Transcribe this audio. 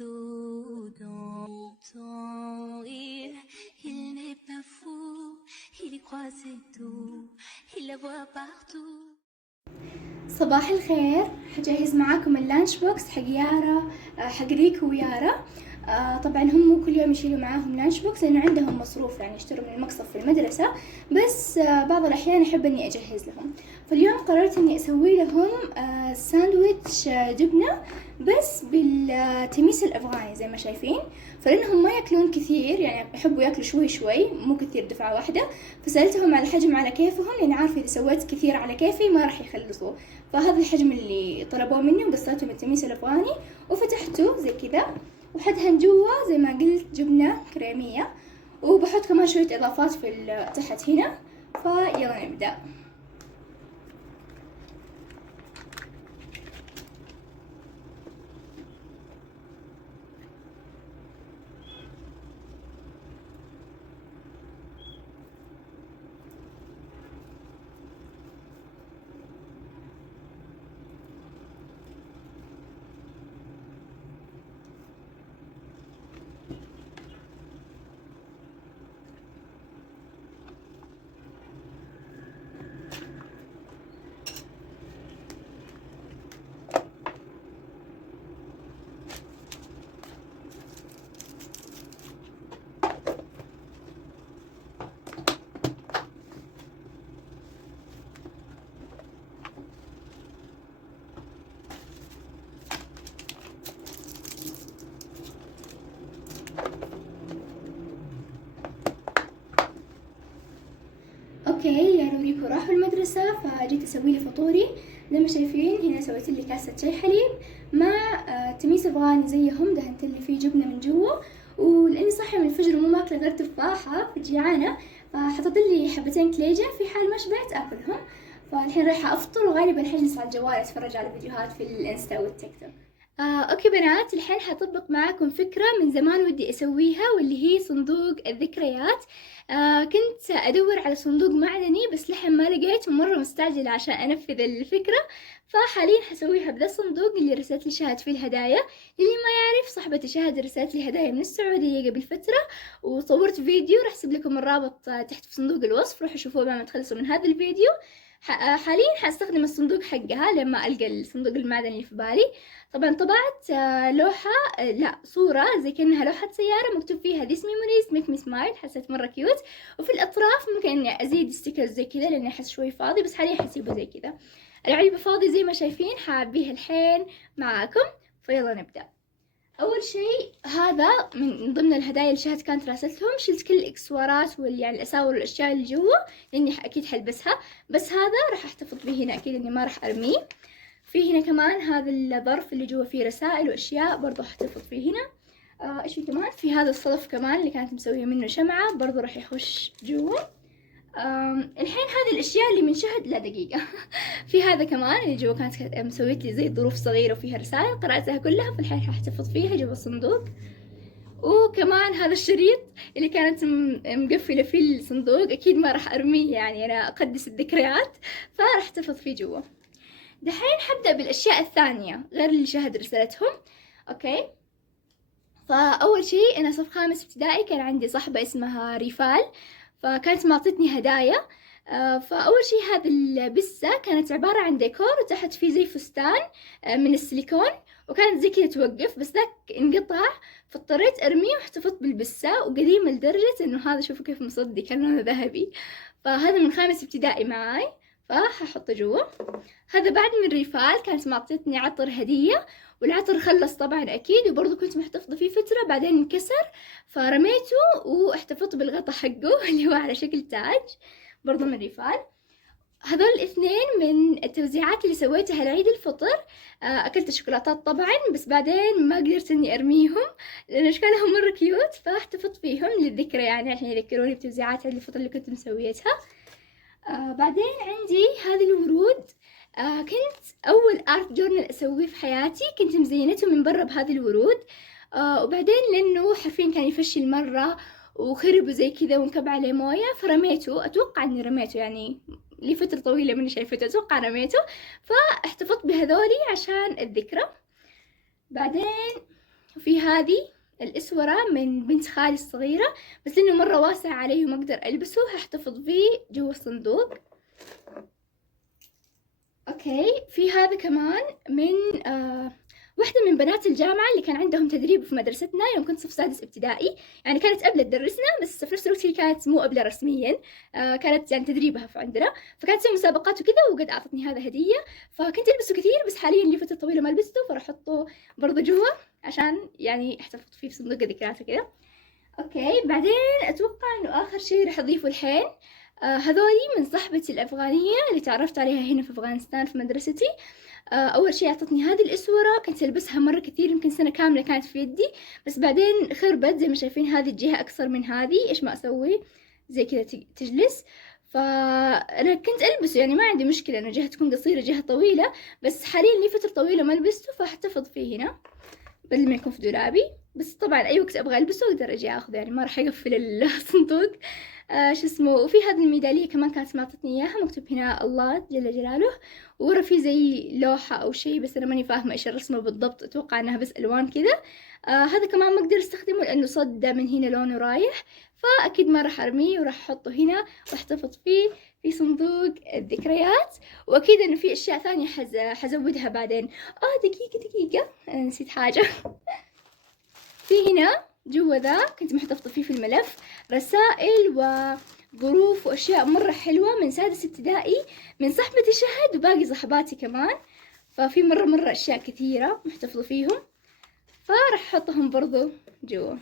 tout dans ton rire. Il n'est pas fou, il y croit c'est tout, il la voit partout. صباح الخير. حجهز معاكم اللانش بوكس حق يارا، حق ريكو ويارا. طبعا هم مو كل يوم يشيلوا معاهم لانش بوكس لانه عندهم مصروف، يعني يشتروا من المقصف في المدرسة، بس بعض الاحيان احب اني اجهز لهم. فاليوم قررت اني اسوي لهم ساندويتش جبنة بس بالتميس الافغاني زي ما شايفين. فلانهم ما ياكلون كثير، يعني يحبوا ياكلوا شوي شوي مو كثير دفعة واحدة، فسألتهم على الحجم على كيفهم، لأن عارفة إذا سويت كثير على كيفي ما راح يخلصوا. فهذا الحجم اللي طلبوه مني، وقصيته بالتميس الأفغاني وفتحته زي كذا، وحدهن جوا زي ما قلت جبنة كريمية، وبحط كمان شوية إضافات في تحت هنا. فيلا نبدأ. اوكي، يا روريكو راحوا المدرسة، فجيت اسوي لي فطوري. زي ما شايفين هنا سويت لي كاسة شاي حليب مع تميس افغاني زيهم، دهنت لي فيه جبنة من جوا، ولاني صاحية من الفجر ومو ماكلة غير تفاحة فجيعانة، فحطيت لي حبتين كليجة، في حال ما شبعت اكلهم. فالحين رايحة افطر، وغالبا حجلس على الجوال اتفرج على فيديوهات في الانستا والتيك توك. اوكي بنات، الحين حطبق معاكم فكرة من زمان ودي اسويها، واللي هي صندوق الذكريات. كنت ادور على صندوق معدني بس لحين ما لقيت، ومرة مستعجلة عشان انفذ الفكرة. فحاليا حسويها بذا الصندوق اللي رسلت لي شهد فيه الهدايا. اللي ما يعرف، صاحبتي شهد رسلت لي هدايا من السعودية قبل فترة، وصورت فيديو راح اسيب لكم الرابط تحت في صندوق الوصف، روحوا شوفوه بعد ما تخلصوا من هذا الفيديو. حاليا حاستخدم الصندوق حقها لما القى الصندوق المعدني اللي في بالي. طبعا طبعت لوحة، لا صورة زي كأنها لوحة سيارة مكتوب فيها This memories make me smile، حسيت مرة كيوت. وفي الأطراف ممكن إني أزيد ستيكرز زي كذا لأني أحس شوي فاضي، بس حاليا حسيبه زي كذا. العلبة فاضي زي ما شايفين، حابيه الحين معاكم. فيلا نبدأ. أول شيء هذا من ضمن الهدايا اللي شهد كانت راسلتهم، شلت كل الإكسسوارات يعني الأساور والأشياء اللي جوا لأني أكيد حلبسها، بس هذا راح أحتفظ به هنا أكيد إني ما راح أرميه. في هنا كمان هذا الظرف اللي جوا فيه رسائل وأشياء برضو ححتفظ فيه هنا. إيش في كمان؟ في هذا الصدف كمان اللي كانت مسوية منه شمعة، برضو راح يخش جوا. الحين هذه الأشياء اللي من شهد، لا دقيقة في هذا كمان اللي جوا كانت مسويت لي زي ظروف صغيرة وفيها رسائل، قرأتها كلها، فالحين ححتفظ فيها جوا الصندوق. وكمان هذا الشريط اللي كانت مقفلة فيه الصندوق، أكيد ما راح أرميه، يعني أنا أقدس الذكريات، فراح أحتفظ فيه جوا. دحين حبدأ بالأشياء الثانية غير اللي شهد رسالتهم. أوكي، فأول شيء أنا صف خامس ابتدائي كان عندي صاحبة اسمها ريفال، فكانت معطتني هدايا. فأول شيء هذه البسة كانت عبارة عن ديكور، وتحت فيه زي فستان من السيليكون، وكانت زي كذا توقف، بس ذاك انقطع فاضطريت أرميه، واحتفظت بالبسة وقديمة لدرجة إنه هذا شوفوا كيف مصدي، كان لونه ذهبي. فهذا من خامس ابتدائي معاي، فححطه جوا. هذا بعد من ريفال، كانت معطيتني عطر هدية، والعطر خلص طبعا أكيد، وبرضو كنت محتفظة فيه فترة بعدين انكسر فرميته، واحتفظت بالغطا حقه اللي هو على شكل تاج برضو من ريفال. هذول الاثنين من التوزيعات اللي سويتها لعيد الفطر. أكلت الشوكولاتات طبعا، بس بعدين ما قدرت إني أرميهم لأن أشكالهم مرة كيوت، فاحتفظت فيهم للذكرى، يعني عشان يذكروني بتوزيعات عيد الفطر اللي كنت مسويتها. بعدين عندي هذه الورود. كنت أول آرت جورنال أسويه في حياتي، كنت مزينته من برا بهذه الورود. وبعدين لأنه حرفيا كان يفشل مرة وخرب زي كذا وانكب عليه موية، فرميته. أتوقع إني رميته، يعني لفترة طويلة مني شايفته، أتوقع رميته. فاحتفظت بهذولي عشان الذكرى. بعدين وفي هذه الإسورة من بنت خالي الصغيرة، بس لأنه مرة واسع علي وما أقدر ألبسه هحتفظ فيه جوا الصندوق. أوكي، في هذا كمان من واحدة من بنات الجامعة اللي كان عندهم تدريب في مدرستنا يوم كنت صف سادس ابتدائي، يعني كانت قبل تدرسنا بس في نفس الوقت هي كانت مو قبل رسميا، كانت يعني تدريبها في عندنا، فكانت تسوي مسابقات وكذا، وقد أعطتني هذا هدية، فكنت ألبسه كثير، بس حاليا لي فترة طويلة ما لبسته، فراح أحطه برضه جوا عشان يعني احتفظ فيه في صندوق الذكريات وكذا. أوكي، بعدين أتوقع إنه آخر شيء راح أضيفه الحين هذولي من صاحبتي الأفغانية اللي تعرفت عليها هنا في أفغانستان في مدرستي. أول شيء أعطتني هذه الإسورة، كنت ألبسها مرة كثير، يمكن سنة كاملة كانت في يدي، بس بعدين خربت زي ما شايفين، هذه الجهة أقصر من هذه، إيش ما أسوي زي كذا تجلس، فأنا كنت ألبسه يعني ما عندي مشكلة إنه جهة تكون قصيرة جهة طويلة، بس حاليا لي فترة طويلة ما لبسته فأحتفظ فيه هنا بدل ما يكون في دولابي، بس طبعا أي وقت أبغى ألبسه أقدر أجي أخذه، يعني ما راح أقفل الصندوق. شو اسمه، وفي هذه الميدالية كمان كانت معطتني إياها، مكتوب هنا الله جل جلاله، ورا في زي لوحة أو شيء، بس أنا ماني فاهمة إيش الرسمة بالضبط، أتوقع إنها بس ألوان كذا. هذا كمان ما أقدر أستخدمه لأنه صدى من هنا لونه رايح، فأكيد ما راح أرميه وراح أحطه هنا وأحتفظ فيه في صندوق الذكريات. وأكيد إنه في أشياء ثانية حزودها بعدين. دقيقة نسيت حاجة. في هنا جوا ذا كنت محتفظة فيه في الملف رسائل وظروف وأشياء مرة حلوة من سادس ابتدائي من صاحبتي شهد وباقي صحباتي كمان، ففي مرة أشياء كثيرة محتفظة فيهم، فراح أحطهم برضو جوا.